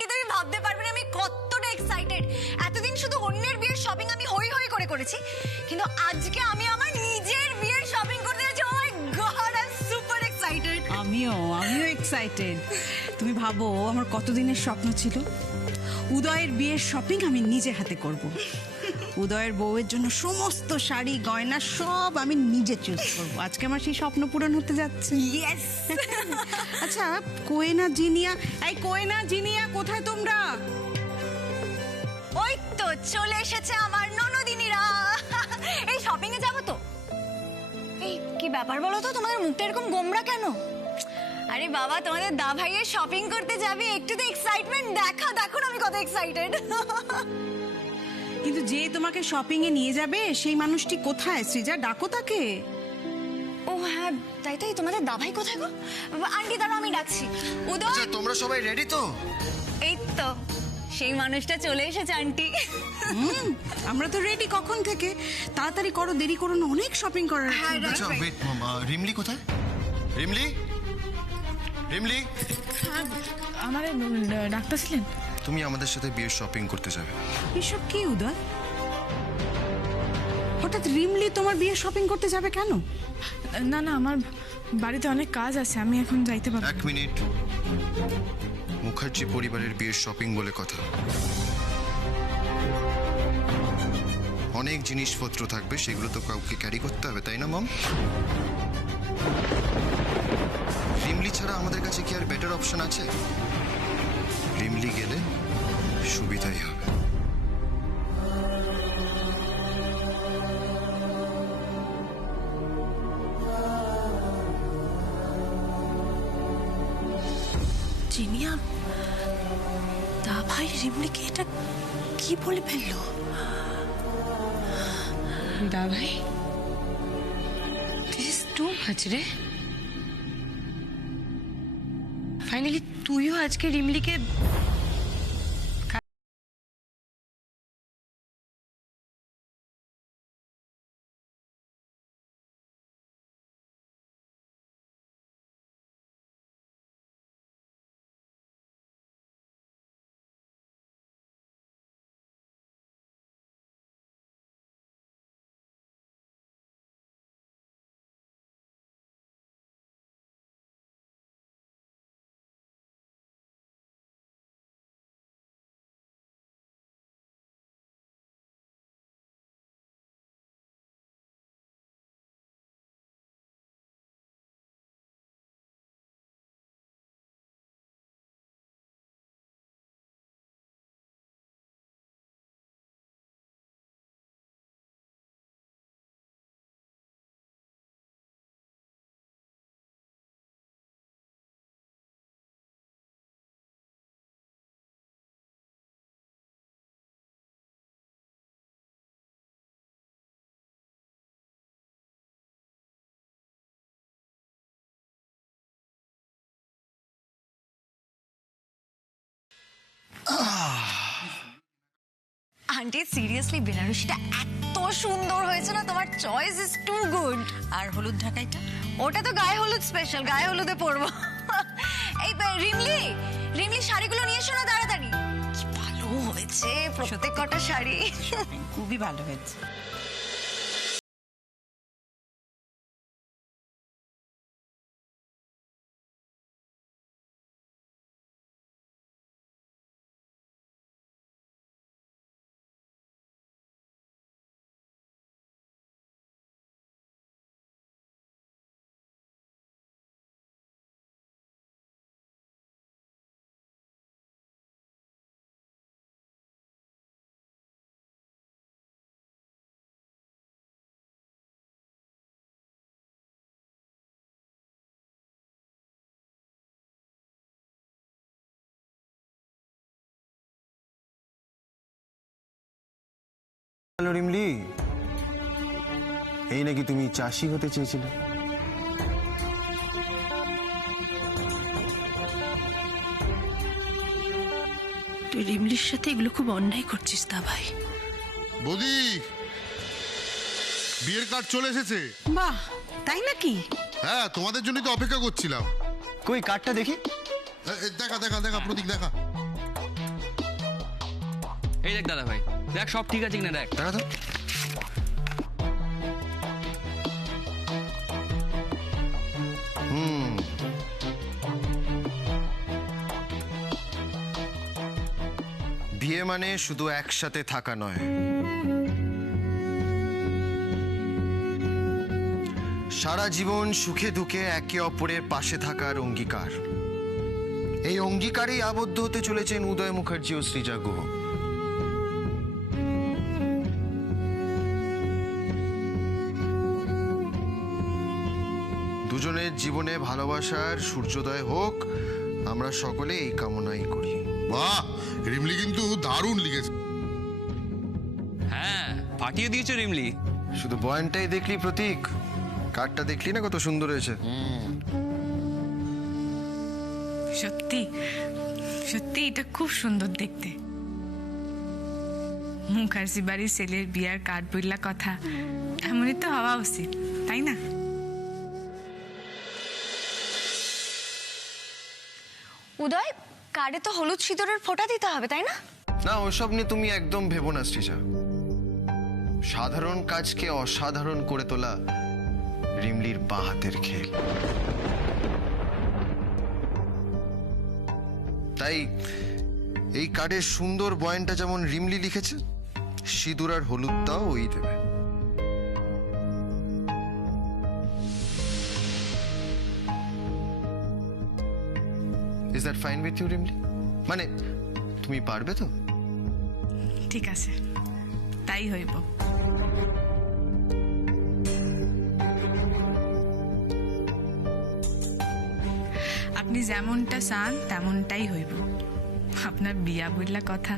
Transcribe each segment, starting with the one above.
Aunty তুমি ভাবতে পারবে না আমি কতটা এক্সাইটেড। এতদিন শুধু অন্যের বিয়ের শপিং আমি হই হই করে করেছি, কিন্তু আজকে আমি আমার নিজের বিয়ের শপিং করতে যাচ্ছি। Oh my god, I am super excited. আমিও এক্সাইটেড। তুমি ভাবো আমার কতদিনের স্বপ্ন ছিল উদয়ের বিয়ের শপিং আমি নিজে হাতে করব। উদয়ের বউয়ের জন্য সমস্ত শাড়ি গয়না সব আমি নিজে চুজ করব। আজকে আমার সেই স্বপ্ন পূরণ হতে যাচ্ছে। ইয়েস। আচ্ছা কোয়েনা জিনিয়া, এই কোয়েনা জিনিয়া কোথায় তোমরা? ওই তো চলে এসেছে আমার ননদিনীরা। এই শপিং এ যাবো তো। এই কি ব্যাপার বলো তো, তোমাদের মুখটা এরকম গোমড়া কেন? আরে বাবা, তোমাদের দা ভাইয়ের শপিং করতে যাবে, একটু তো এক্সাইটমেন্ট দেখা। দেখো না আমি কত এক্সাইটেড। কিন্তু যে তোমাকে শপিং এ নিয়ে যাবে সেই মানুষটি কোথায়? সৃজা, ডাকো তাকে। ও হ্যাঁ, তাই তাই, তোমাদের দা ভাই কোথায় গো? আন্টি দাঁড়াও, আমি ডাকছি। উদয়, আচ্ছা তোমরা সবাই রেডি তো? এই তো সেই মানুষটা চলে এসেছে আন্টি। আমরা তো রেডি কখন থেকে। তাড়াতাড়ি করো, দেরি করো না, অনেক শপিং করার আছে। হ্যাঁ, আচ্ছা ওয়েট মামা, রিমলি কোথায়? রিমলি, রিমলি, আমার ডাক্তারছিলেন। তুমি আমাদের সাথে বিয়ের শপিং করতে যাবে। এসব কি উদয়? হঠাৎ রিমলি তোমার বিয়ে শপিং করতে যাবে কেন? না না, আমার বাড়িতে অনেক কাজ আছে, আমি এখন যাইতে পারবো। এক মিনিট, মুখার্জি পরিবারের বিয়ের শপিং বলে কথা। অনেক জিনিসপত্র থাকবে, সেগুলো তো কাউকে ক্যারি করতে হবে, তাই না মম? রিমলি ছাড়া আমাদের কাছে কি আর বেটার অপশন আছে? রিমলি গেলে সুবিধাই হবে। জিনিয়া, দা ভাই রিমলিকে এটা কি বলে ফেললো? দা ভাই, দিস ইজ টু মাচ রে। ফাইনালি তুইও আজকে রিমলিকে আন্টি সিরিয়াসলি বেনারসিটা এত সুন্দর হয়েছে না, তোমার চয়েস ইজ টু গুড। আর হলুদ ঢাকাইটা ওটা তো গায়ে হলুদ স্পেশাল, গায়ে হলুদে পরবো। এই রিমলি, রিমলি শাড়িগুলো নিয়ে এসো না তাড়াতাড়ি। কি ভালো হয়েছে প্রত্যেক কটা শাড়ি। খুবই ভালো হয়েছে। হ্যালো রিমলি, এই নাকি তুমি চাষি হতে চেয়েছিলে? তুই রিমলির সাথে এগুলো খুব অন্যায় করছিস দা ভাই। বৌদি, বিয়ের কার্ড চলে এসেছে। বাহ, তাই নাকি? হ্যাঁ, তোমাদের জন্যই তো অপেক্ষা করছিলাম। কই কার্ডটা দেখি। দেখা দেখা দেখা প্রতীক দেখা। এই দেখ দাদা ভাই, দেখ সব ঠিক আছে কিনা দেখ। দেখা তো। বিয়ে মানে শুধু একসাথে থাকা নয়, সারা জীবন সুখে দুঃখে একে অপরের পাশে থাকার অঙ্গীকার। এই অঙ্গীকারেই আবদ্ধ হতে চলেছেন উদয় মুখার্জি ও সৃজা গুহ। দুজনের জীবনে ভালোবাসার সূর্যোদয় হোক, আমরা সকলে এই কামনাই করি। বাহ, রিমলি কিন্তু দারুণ লিখেছে। হ্যাঁ, ফাটিয়ে দিয়েছো রিমলি। শুধু বয়ানটাই দেখলি প্রতীক, কার্ডটা দেখলি না কত সুন্দর হয়েছে। সত্যি সত্যি এটা খুব সুন্দর দেখতে। মুখার্জি বাড়ির ছেলের বিয়ার কার্ড বইলা কথা এমনই তো হওয়া উচিত, তাই না? উদয়, কার্ডে তো হলুদ সিঁদুরের ফোঁটা দিতে হবে, তাই না? না, ওসব নিয়ে তুমি একদম ভেবো না সৃজা। সাধারণ কাজকে অসাধারণ করে তোলা রিমলির বাঁ হাতের খেল। তাই এই কার্ডের সুন্দর বয়ানটা যেমন রিমলি লিখেছে, সিঁদুর আর হলুদটাও ওই দেবে। Is that fine with you Rimli? মানে তুমি পারবে তো? ঠিক আছে, তাই হইব। আপনি যেমনটা চান তেমনটাই হইব। আপনার বিয়া বইলা কথা।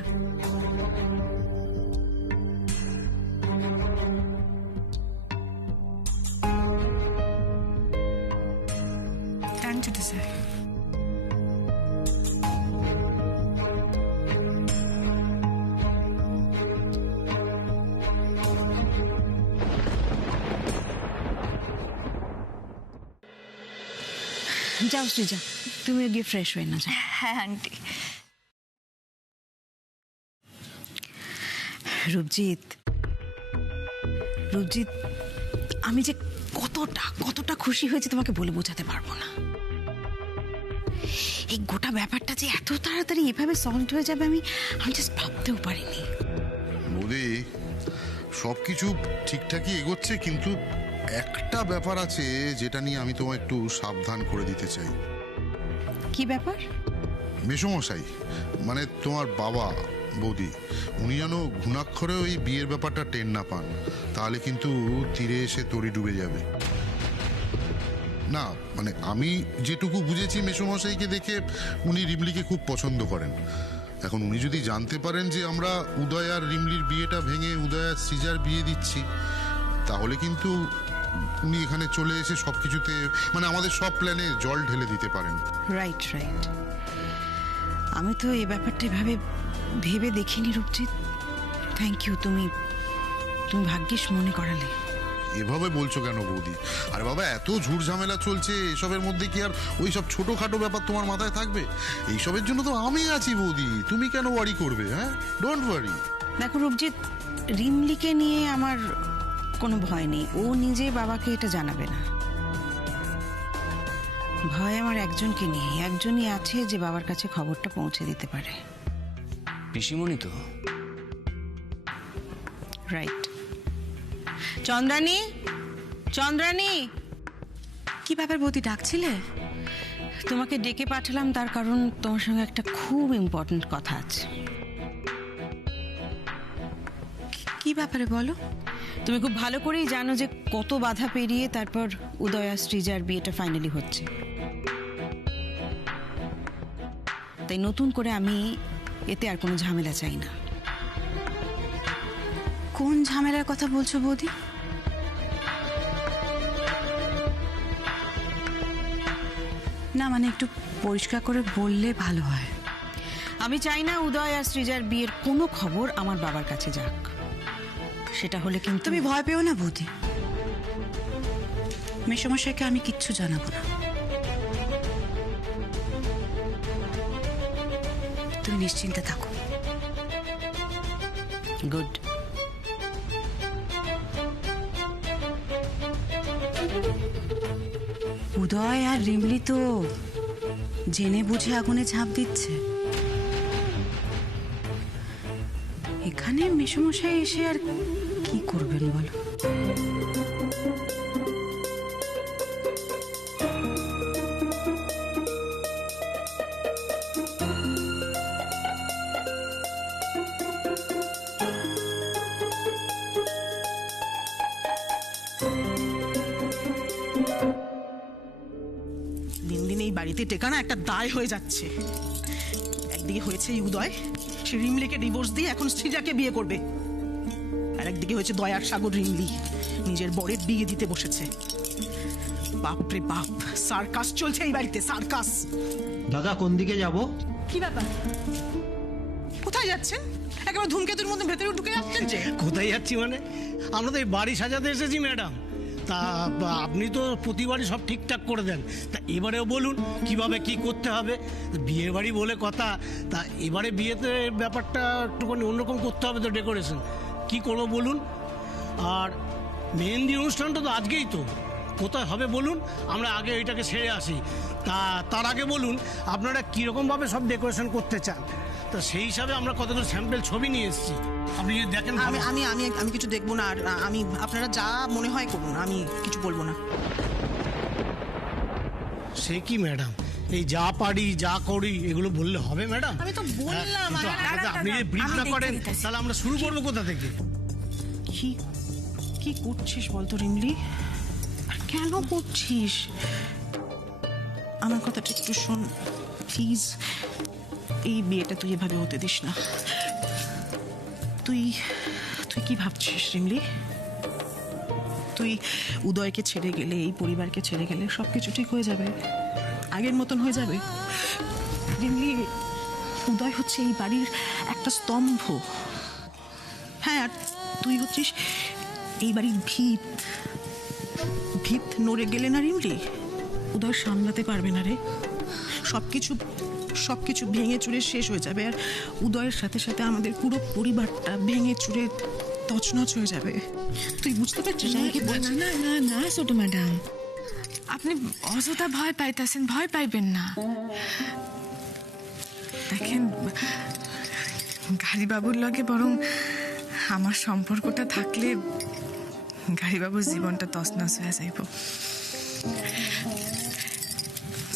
Turn to the side. যাও সৃজা, তুমিও গিয়ে ফ্রেশ হয়ে না যাও। হ্যাঁ আন্টি। রূপজিৎ, রূপজিৎ, আমি যে কতটা খুশি হয়েছে তোমাকে বলে বোঝাতে পারবো না। এই গোটা ব্যাপারটা যে এত তাড়াতাড়ি এভাবে সলভ হয়ে যাবে আমি জাস্ট ভাবতেও পারিনি। বৌদি, সবকিছু ঠিকঠাকই এগোচ্ছে, কিন্তু একটা ব্যাপার আছে যেটা নিয়ে আমি তোমায় একটু সাবধান করে দিতে চাই। কি ব্যাপার? মেসোমশাই, মানে তোমার বাবা, বৌদি, উনি যেন ঘুণাক্ষরে ওই বিয়ের ব্যাপারটা টের না পান, তাহলে কিন্তু তীরে এসে তরি ডুবে যাবে। না মানে আমি যেটুকু বুঝেছি, মেসোমশাইকে দেখে উনি রিমলিকে খুব পছন্দ করেন। এখন উনি যদি জানতে পারেন যে আমরা উদয় আর রিমলির বিয়েটা ভেঙে উদয় আর সৃজার বিয়ে দিচ্ছি, তাহলে কিন্তু উনি এখানে চলে এসে সবকিছুতে মানে আমাদের সব প্ল্যানে জল ঢেলে দিতে পারেন। রাইট রাইট, আমি তো এই ব্যাপারটা এভাবে ভেবে দেখিনি রূপজিৎ। থ্যাংক ইউ, তুমি ভাগ্যিস মনে করালে। এভাবে বলছো কেন বৌদি? আরে বাবা, এত ঝুট ঝামেলা চলছে, এসবের মধ্যে কি আর ওই সব ছোটখাটো ব্যাপার তোমার মাথায় থাকবে? এইসবের জন্য তো আমি আছি বৌদি, তুমি কেন ওয়ারি করবে? হ্যাঁ, ডোন্ট ওয়ারি। দেখো রূপজিৎ, রিমলিকে নিয়ে আমার কোনো ভয় নেই, ও নিজে বাবাকে এটা জানাবে না। ভয় আমার একজনকে নিয়ে, একজনই আছে যে বাবার কাছে খবরটা পৌঁছে দিতে পারে। পিসিমণি তো। রাইট। চন্দ্রানী, চন্দ্রানী, কি ব্যাপার বৌদি, ডাকছিলে? তোমাকে ডেকে পাঠালাম তার কারণ তোমার সঙ্গে একটা খুব ইম্পর্ট্যান্ট কথা আছে। কি ব্যাপারে বলো। তুমি খুব ভালো করেই জানো যে কত বাধা পেরিয়ে তারপর উদয় আর সৃজার বিয়েটা ফাইনালি হচ্ছে। তাই নতুন করে আমি এতে আর কোনো ঝামেলা চাই না। কোন ঝামেলার কথা বলছো বৌদি? না মানে একটু পরিষ্কার করে বললে ভালো হয়। আমি চাই না উদয় আর সৃজার বিয়ের কোনো খবর আমার বাবার কাছে যাক। সেটা হলে কিন্তু তুমি ভয় পেও না বৌদি, মেসোমশাইকে আমি কিচ্ছু জানাবো না। তুমি নিশ্চিন্তে থাকো। গুড। উদয় আর রিমলি তো জেনে বুঝে আগুনে ঝাঁপ দিচ্ছে। এখানে মেসোমশাই এসে আর কি করবেন বলো? দিন দিন এই বাড়িতে টেকানা একটা দায় হয়ে যাচ্ছে। একদিকে হয়েছে এই উদয়, সে রিমলিকে ডিভোর্স দিয়ে এখন সৃজাকে বিয়ে করবে, আর একদিকে হয়েছে দয়ার সাগর রিমলি নিজের বরের বিয়ে দিতে বসেছে। বাপরে বাপ, সার্কাস চলছে এই বাড়িতে, সার্কাস। দাদা কোন দিকে যাব? কি ব্যাপার, কোথায় যাচ্ছেন? একেবারে ধূমকেতুর মধ্যে ভেতরে ঢুকে যাচ্ছেন যে। কোথায় যাচ্ছি মানে, আমরা তো এই বাড়ি সাজাতে এসেছি ম্যাডাম। তা আপনি তো প্রতিবারই সব ঠিকঠাক করে দেন, তা এবারেও বলুন কিভাবে কি করতে হবে। বিয়ের বাড়ি বলে কথা, তা এবারে বিয়েতে ব্যাপারটা একটুখানি অন্যরকম করতে হবে তো, ডেকোরেশন কি করবো বলুন। আর মেহেন্দি অনুষ্ঠানটা তো আজকেই, তো কোথায় হবে বলুন, আমরা আগে ওইটাকে সেরে আসি। তার আগে বলুন আপনারা কীরকমভাবে সব ডেকোরেশন করতে চান, তা সেই হিসাবে আমরা কতগুলো স্যাম্পল ছবি নিয়ে এসেছি, আপনি যদি দেখেন। আমি আমি আমি আমি কিছু দেখবো না, আর আমি, আপনারা যা মনে হয় করুন, আমি কিছু বলবো না। সে কি ম্যাডাম, এই যা পারি যা করি এগুলো বললে হবে ম্যাডাম? আমি তো বললাম। আপনি যদি ব্রিফ না করেন তাহলে আমরা শুরু করবো কোথা থেকে? কি কি করছিস বলতো রিমলি, আর কেন করছিস? আমার কথাটা একটু শোন প্লিজ। এই বিয়েটা তুই এভাবে হতে দিস না। তুই তুই কি ভাবছিস রিমলি? তুই উদয়কে ছেড়ে গেলে, এই পরিবারকে ছেড়ে গেলে সবকিছু ঠিক হয়ে যাবে, আগের মতন হয়ে যাবে। রিমলি, উদয় হচ্ছে এই বাড়ির একটা স্তম্ভ। হ্যাঁ, আর তুই হচ্ছিস এই বাড়ির ভিত। ভিত নড়ে গেলে না রিমলি, উদয় সামলাতে পারবে না রে। সবকিছু ভেঙে চুরে শেষ হয়ে যাবে, আর উদয়ের সাথে সাথে আমাদের পুরো পরিবারটা ভেঙে চুরে তছনছ হয়ে যাবে। তুই বুঝতে পারছিস আমি কি বলছি? না না না ছোট ম্যাডাম, আপনি অযথা ভয় পাইতেছেন, ভয় পাইবেন না। দেখেন, গাড়িবাবুর লগে বরং আমার সম্পর্কটা থাকলে গাড়িবাবুর জীবনটা তছনছ হয়ে যাইব।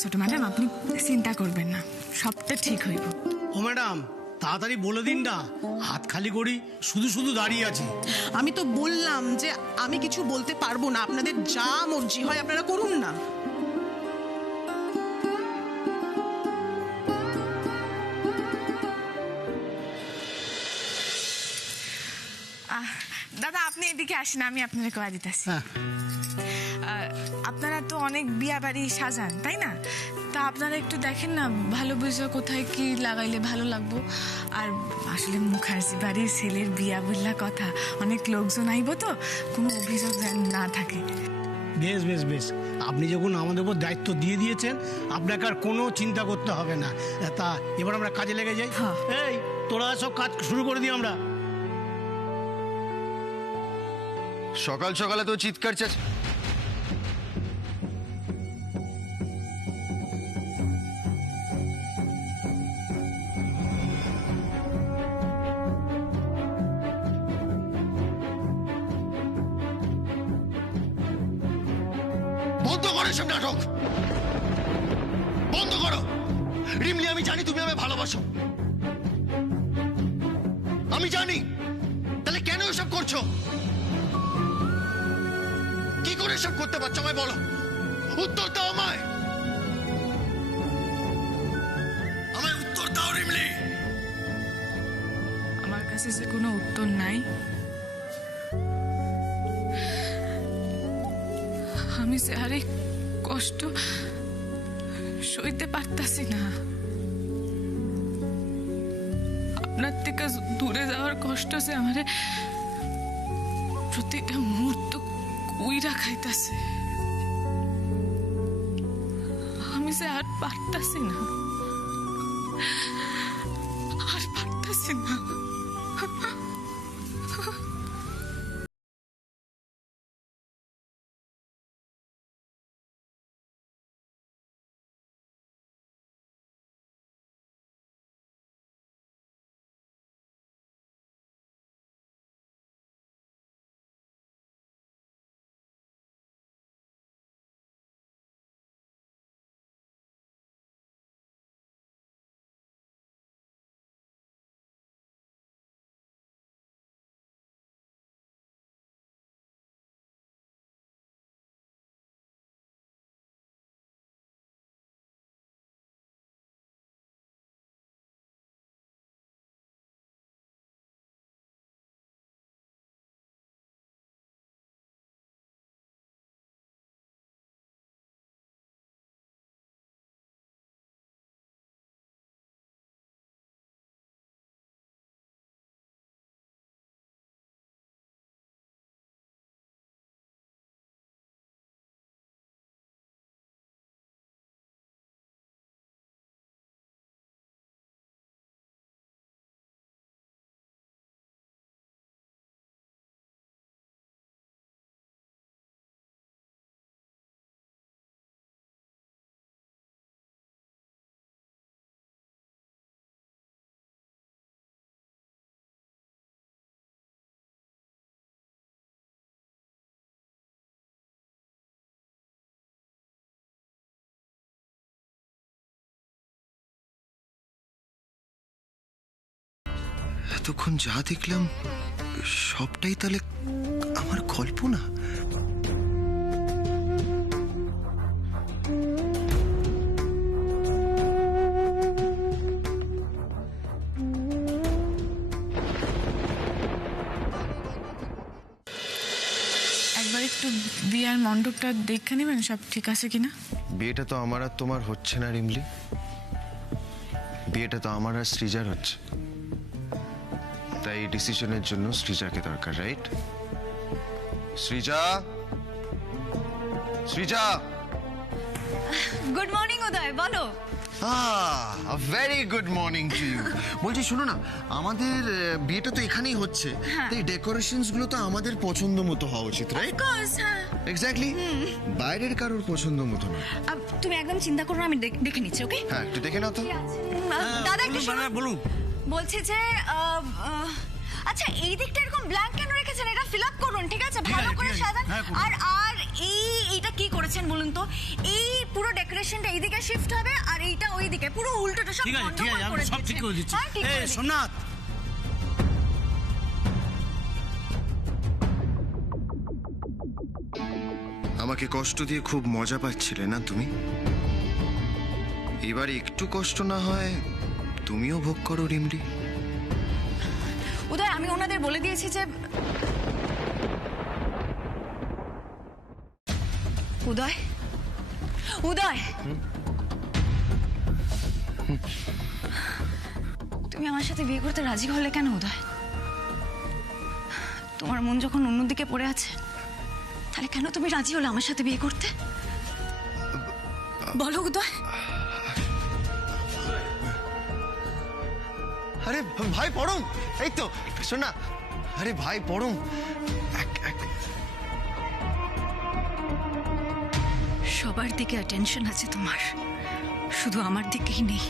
ছোট ম্যাডাম, আপনি চিন্তা করবেন না, সবটা ঠিক হইব। ও ম্যাডাম, তাড়াতাড়ি বলে দিন না, হাত খালি করি শুধু শুধু দাঁড়িয়ে আছি। আমি তো বললাম যে আমি কিছু বলতে পারবো না, আপনাদের যা মর্জি হয় আপনারা করুন না। দাদা আপনি এদিকে আসেন, আমি আপনাকে কয়া দিতেছি। আপনারা তো অনেক বিয়া বাড়ি সাজান তাই না? তা আপনারা একটু দেখেন না ভালো বুঝে কোথায় কি লাগাইলে ভালো লাগবো। আর আসলে মুখার্জি বাড়ির ছেলের বিয়া বললা কথা, অনেক লোকজন আইব তো, কোনো অভিযোগ যেন না থাকে। বেশ বেশ বেশ, আপনি যখন আমাদের উপর দায়িত্ব দিয়ে দিয়েছেন, আপনাকে আর কোনো চিন্তা করতে হবে না। তা এবার আমরা কাজে লেগে যাই। এই তোরা সব কাজ শুরু করে দিই আমরা। সকাল সকালে তো চিৎকার বন্ধ করো এসব নাটক, বন্ধ করো। রিমলি, আমি জানি তুমি আমায় ভালোবাসো, আমি জানি, তাহলে কেন এসব করছো? কি করে এসব করতে পারছো আমায় বলো, উত্তর দাও আমায়, আমায় উত্তর দাও রিমলি। আমার কাছে যে কোনো উত্তর নাই, আমি যে আরে কষ্ট সইতে পারতাছি না। আপনার থেকে দূরে যাওয়ার কষ্ট যে আমারে প্রতিটা মুহূর্ত কুইরা খাইতাছে। আমি যে আর পারতাছি না, আর পারতাছি না। এতক্ষণ যা দেখলাম সবটাই তাহলে আমার কল্পনা। একবার একটু বিয়ার মণ্ডপটা দেখে নেবেন সব ঠিক আছে কিনা। বিয়েটা তো আমার আর তোমার হচ্ছে না রিমলি, বিয়েটা তো আমার আর সৃজার হচ্ছে। তাই ডিসিশনের জন্য সৃজাকে দরকার, right? Srija, Srija. Good morning Uday, বলো। Very good morning to you. বলছি শোনো না, আমাদের বিয়েটা তো এখানেই হচ্ছে, তাই ডেকোরেশনস গুলো তো আমাদের পছন্দ মতো হওয়া উচিত, রাইট? এক্স্যাক্টলি, বাইরের কারোর পছন্দ মতো না। তুমি একদম চিন্তা করো না, আমি দেখে নিচ্ছি, ওকে? হ্যাঁ, একটু দেখে নাও তো। দাদা একটু শোনো। বলুন। বলছি যে আচ্ছা, এই দিকটা এরকম ব্ল্যাঙ্ক কেন রেখেছেন? এটা ফিল আপ করুন, ঠিক আছে? ভালো করে সাজান। আর আর এইটা কি করেছেন বলুন তো? এই পুরো ডেকোরেশনটা এইদিকে শিফট হবে আর এইটা ওইদিকে, পুরো উল্টোটা সব ঠিক আছে, ঠিক আছে, আমি সব ঠিক করে দিচ্ছি। হ্যাঁ, ঠিক করে দিচ্ছি। সোমনাথ, আমাকে কষ্ট দিয়ে খুব মজা পাচ্ছিলে না তুমি? এবার একটু কষ্ট না হয় তুমিও ভোগ করো রিমলি। উদয়, আমি ওনাদের বলে দিয়েছি যে উদয়, উদয়, তুমি আমার সাথে বিয়ে করতে রাজি হলে কেন উদয়? তোমার মন যখন অন্যদিকে পড়ে আছে, তাহলে কেন তুমি রাজি হলে আমার সাথে বিয়ে করতে? বলো উদয়। আরে ভাই পড়ুন, এই তো শোনা। আরে ভাই পড়ুন। সবার দিকে অ্যাটেনশন আছে তোমার, শুধু আমার দিকেই নেই।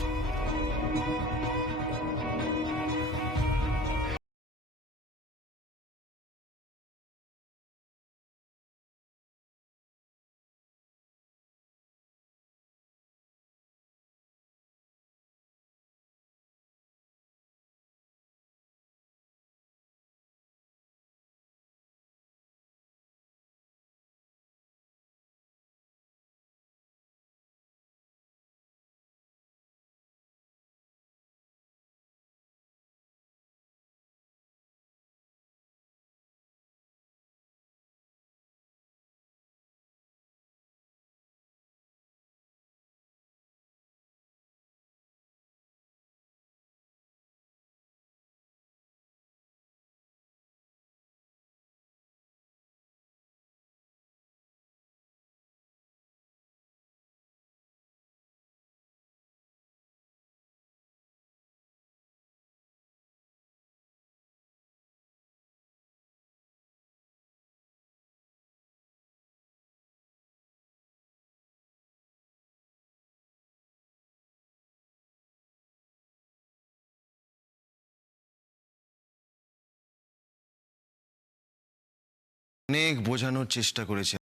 অনেক বোঝানোর চেষ্টা করেছি